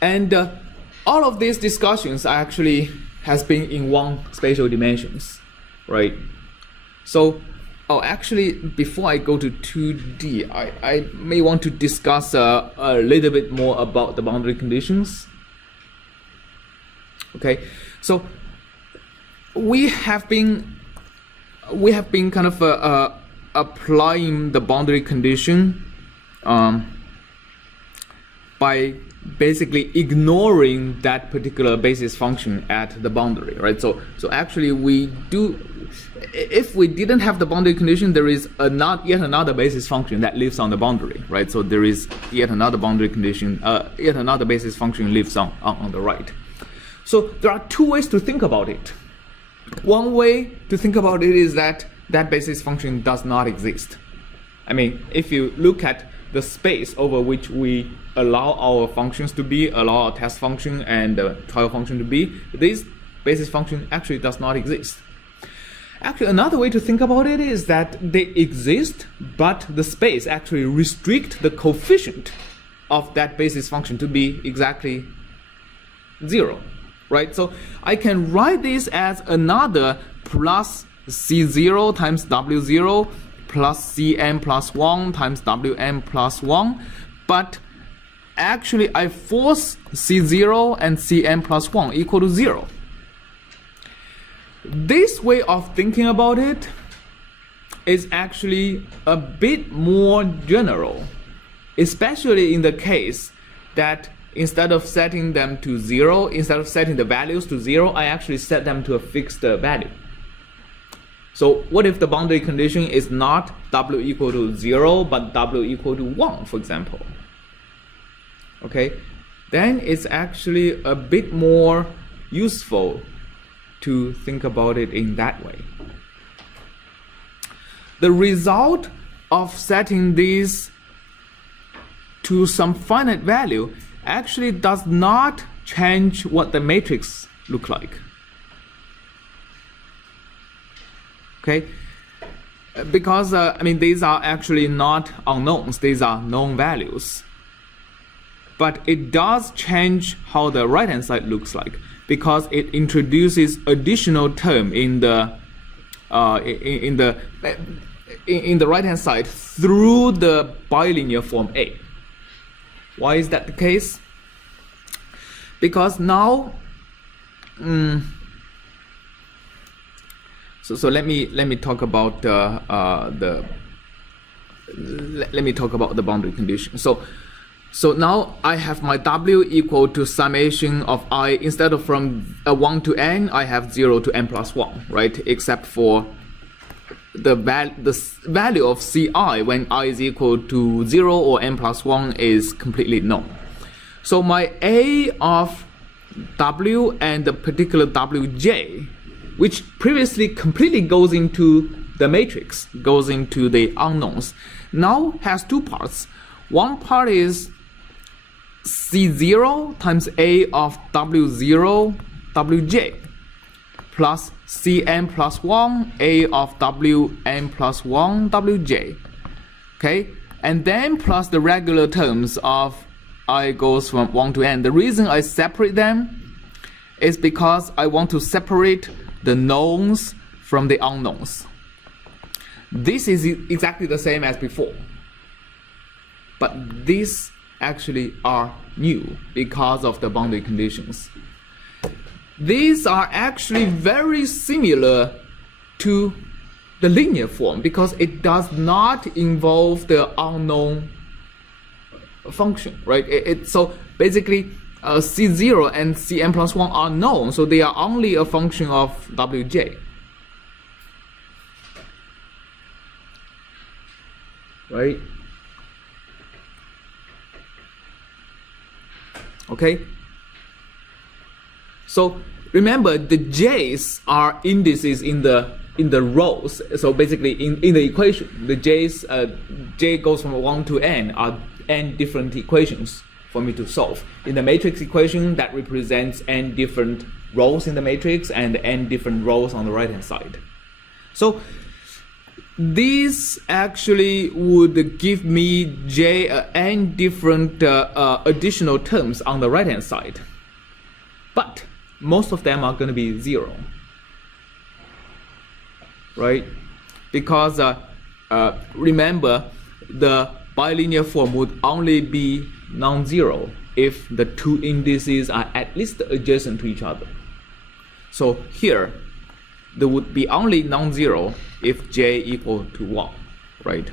And all of these discussions actually has been in one spatial dimensions, right? So, actually, before I go to 2D, I may want to discuss a little bit more about the boundary conditions. Okay, so we have been kind of applying the boundary condition by basically ignoring that particular basis function at the boundary, right? So actually we do, if we didn't have the boundary condition, there is yet another basis function that lives on the boundary, right? So there is yet another boundary condition, yet another basis function lives on the right. So there are two ways to think about it. One way to think about it is that that basis function does not exist. I mean, if you look at the space over which we allow our functions to be, allow our test function and the trial function to be, this basis function actually does not exist. Actually, another way to think about it is that they exist, but the space actually restricts the coefficient of that basis function to be exactly 0, right? So I can write this as another plus C0 times W0 plus Cn plus 1 times Wn plus 1, but actually I force C0 and Cn plus 1 equal to 0. This way of thinking about it is actually a bit more general, especially in the case that instead of setting them to 0, instead of setting the values to 0, I actually set them to a fixed value. So what if the boundary condition is not W equal to 0, but W equal to 1, for example? Okay, then it's actually a bit more useful to think about it in that way. The result of setting these to some finite value actually does not change what the matrix look like. Okay, because I mean, these are actually not unknowns, these are known values. But it does change how the right hand side looks like, because it introduces additional term in the right hand side through the bilinear form A. Why is that the case? Because now So let me talk about let me talk about the boundary condition. So now I have my W equal to summation of I, instead of from 1 to n, I have 0 to n plus 1, right? Except for the value of Ci when I is equal to 0 or n plus 1 is completely known. So my A of W and the particular Wj, which previously completely goes into the matrix, goes into the unknowns, now has two parts. One part is C0 times A of W0 Wj plus Cn plus 1 A of Wn plus 1 Wj. Okay, and then plus the regular terms of I goes from 1 to n. The reason I separate them is because I want to separate the knowns from the unknowns. This is exactly the same as before, but these actually are new because of the boundary conditions. These are actually very similar to the linear form because it does not involve the unknown function, right? So basically C0 and Cn plus 1 are known, so they are only a function of Wj. Right? Okay? So remember, the j's are indices in the rows. So basically in the equation, the j's, j goes from 1 to n are n different equations for me to solve. In the matrix equation, that represents n different rows in the matrix and n different rows on the right hand side. So this actually would give me n different additional terms on the right hand side, but most of them are going to be 0, right? Because remember, the bilinear form would only be non-zero if the two indices are at least adjacent to each other. So here, there would be only non-zero if j equal to 1, right?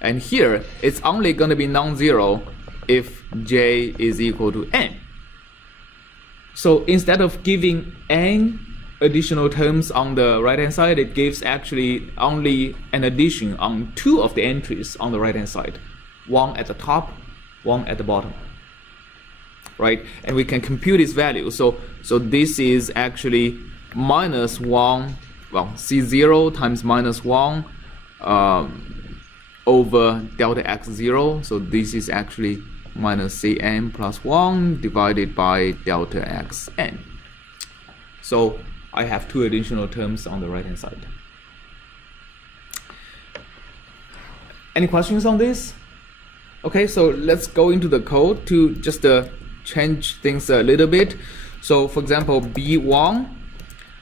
And here, it's only going to be non-zero if j is equal to n. So instead of giving n additional terms on the right hand side, it gives actually only an addition on 2 of the entries on the right hand side, 1 at the top, 1 at the bottom, right? And we can compute its value. So this is actually minus 1, well, C0 times minus 1 over delta x0. So this is actually minus Cn plus 1 divided by delta xn. So I have 2 additional terms on the right hand side. Any questions on this? Okay, so let's go into the code to just change things a little bit. So for example, B1.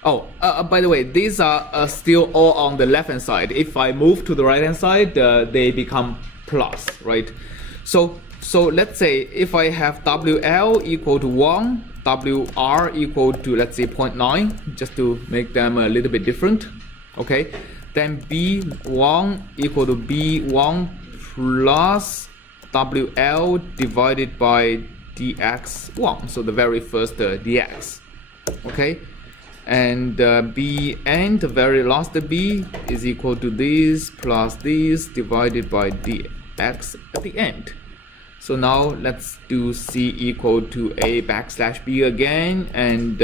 Oh, by the way, these are still all on the left hand side. If I move to the right hand side, they become plus, right? So let's say if I have WL equal to 1, WR equal to, let's say, 0.9, just to make them a little bit different, okay? Then B1 equal to B1 plus WL divided by dx1, so the very first dx, okay? And Bn, the very last B, is equal to this plus this divided by dx at the end. So now let's do C equal to A backslash B again, and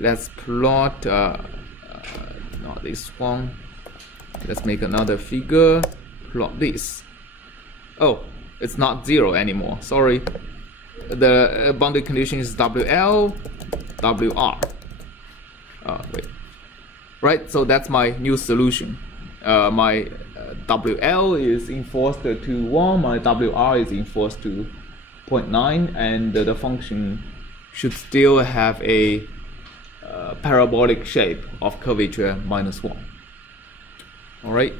let's plot, not this one, let's make another figure, plot this. Oh, it's not 0 anymore, sorry. The boundary condition is WL, WR. Wait. Right, so that's my new solution. My WL is enforced to 1, my WR is enforced to 0.9, and the function should still have a parabolic shape of curvature minus 1. Alright.